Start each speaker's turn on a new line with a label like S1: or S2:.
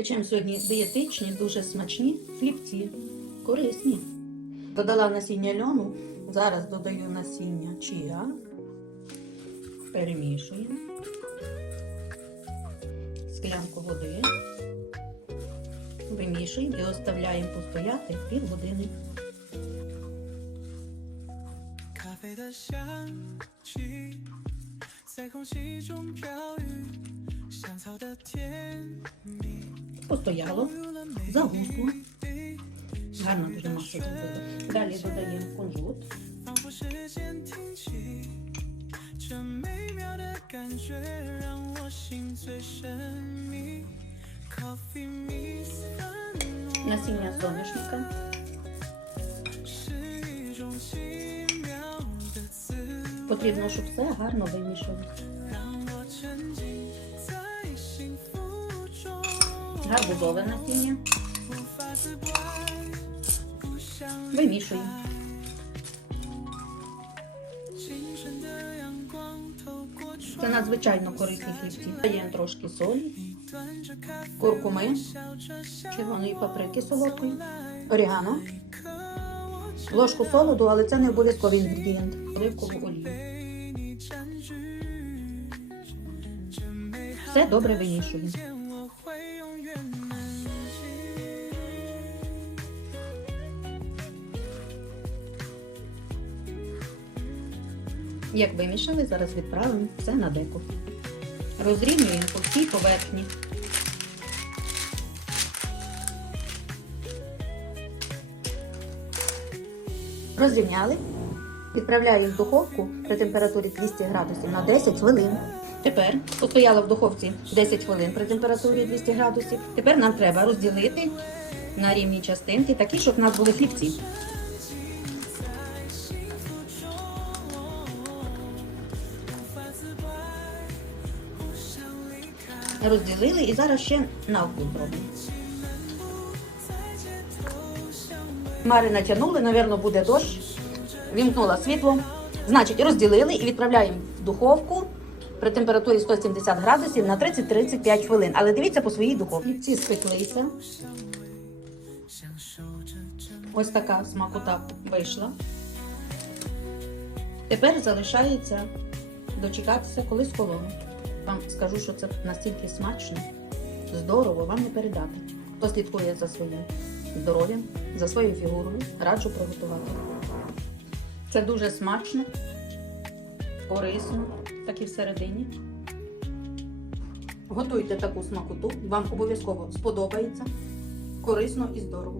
S1: Печемо сьогодні дієтичні, дуже смачні хлібці, корисні. Додала насіння льону, зараз додаю насіння чия, перемішуємо, склянку води, вимішуємо і оставляємо постояти півгодини.
S2: 咖啡
S1: постояло, загусло. Гарно дуже масло зробили. Далі додаємо кунжут. Насіння соняшника. Потрібно, щоб все гарно
S2: вимішувати.
S1: гарбузове насіння. Вимішуємо. Це надзвичайно корисні хлібці. Даємо трошки солі, куркуми, червоної паприки солодкої, орігано, ложку солоду, але це не обов'язковий інгредієнт, оливкову олію. Все добре вимішуємо. Як вимішали, зараз відправимо все на деко. Розрівнюємо по всій поверхні. Розрівняли. Відправляємо в духовку при температурі 200 градусів на 10 хвилин. Тепер постояла в духовці 10 хвилин при температурі 200 градусів. Тепер нам треба розділити на рівні частинки, такі, щоб в нас були хлібці. Розділили і зараз ще навпіл зробимо. Мари натягнули, напевно, буде дощ. Вімкнула світло. Значить, розділили і відправляємо в духовку при температурі 170 градусів на 30-35 хвилин. Але дивіться по своїй духовці. Ці спеклися. Ось така смакота вийшла. Тепер залишається дочекатися, коли схолоне. Вам скажу, що це настільки смачно, здорово, вам не передати. Хто слідкує за своїм здоров'ям, за своєю фігурою, раджу приготувати. Це дуже смачно, корисно, так і всередині. Готуйте таку смакоту, вам обов'язково сподобається, корисно і здорово.